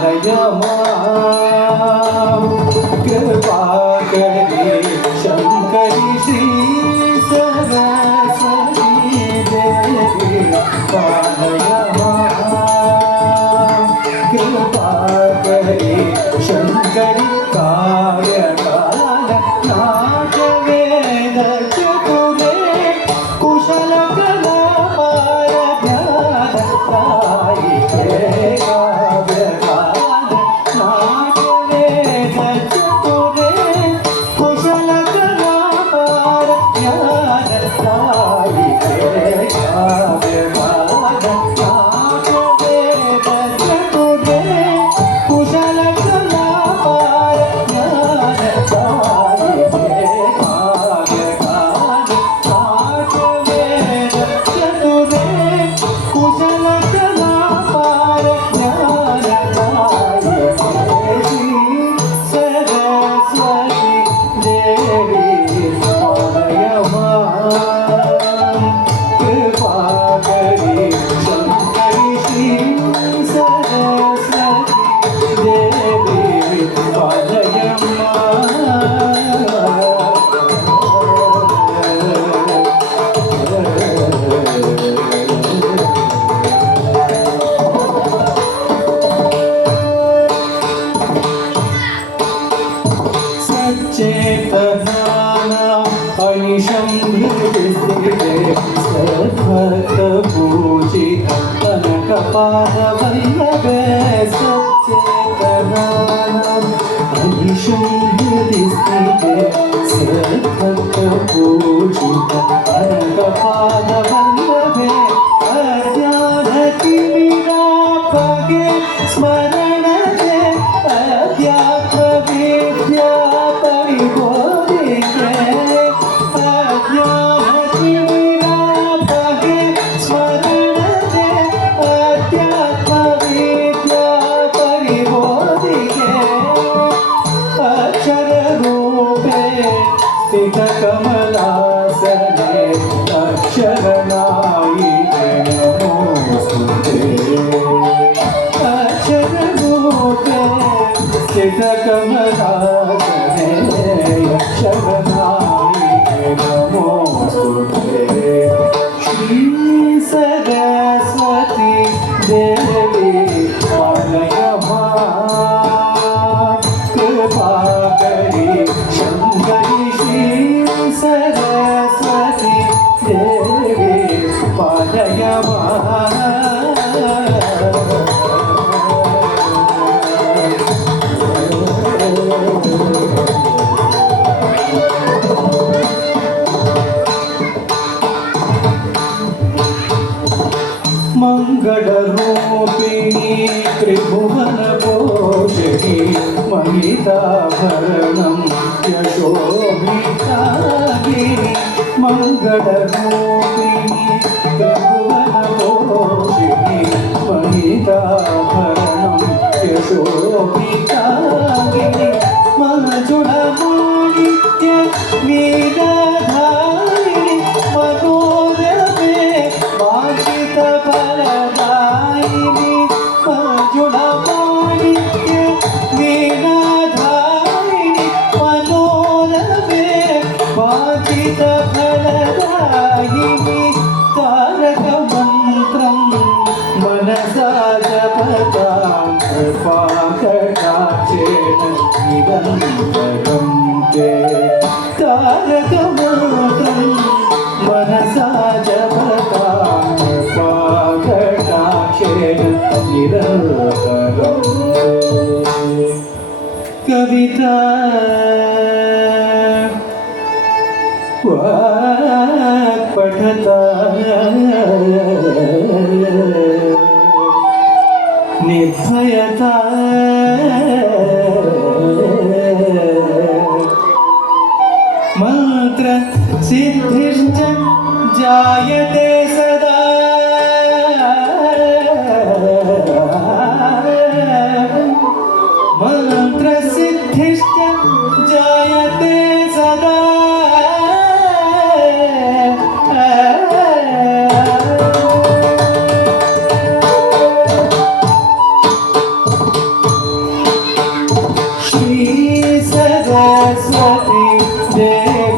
पालय मां कृपा करे शंकरी श्री सरस्वती देवी पालय मां कृपा करे शंकरी कार्यकाल नाट वेद चतुरे कुशल कला पारध्यान ताई के काव्यकाल नाट वेद चतुरे कुशल कला पारध्यान ताई के काव्यकाल नाट वेद चतुरे कुशल कला पारध्यान ताई के काव्यकाल नाट वेद चतुरे कुशल कला पारध्यान ताई के सरस्वती देवी पालय मां कृपा करी शंकरी श्री सरस्वती देवी पालय सच्चेतनानाम् अनिशं हृदिस्थिते सद्भक्तपूजित कनकपादवल्लभे सच्चेतनानाम् अनिशं हृदिस्थिते सद्भक्तपूजित कनकपादवल्लभे अद्याधतिमिरापगे स्मरणते अध्यात्मविद्या परिबोधिते अज्ञानतिमिरापगे स्मरणते अध्यात्मविद्या परिबोधिते अक्षररूपे स्थितकमलासने अक्षरनायिके नमोऽस्तुते अक्षररूपे स्थितकमलासने अक्षरनायिके नमोऽस्तुते श्री सरस्वती देवी पालय मां कृपा करी शंकरी श्री सरस्वती देवी पालय मंगलरूपिणी त्रिभुवनपोषिणी महिताभरणं यशोभितागिनी मंगलरूपिणी त्रिभुवनपोषिणी महिताभरणं यशोभितागिनी मजुळमाणिक्य वीरधारिणी मनोरमे वाञ्छितफलदायिनी मजुळमाणिक्य वीरधारिणी मनोरमे वाञ्छितफलदायिनी तारकमन्त्रं मनसा जपतां कृपाकटाक्षेण निरन्तरं ते तारकमन्त्रं मनसा जपतां कृपाकटाक्षेण निरन्तरं कविता वाक्पठता निर्भयता मंत्र सिद्धिश्च जायते सदा मंत्र सिद्धिश्च जायते सदा सरस्वती देवी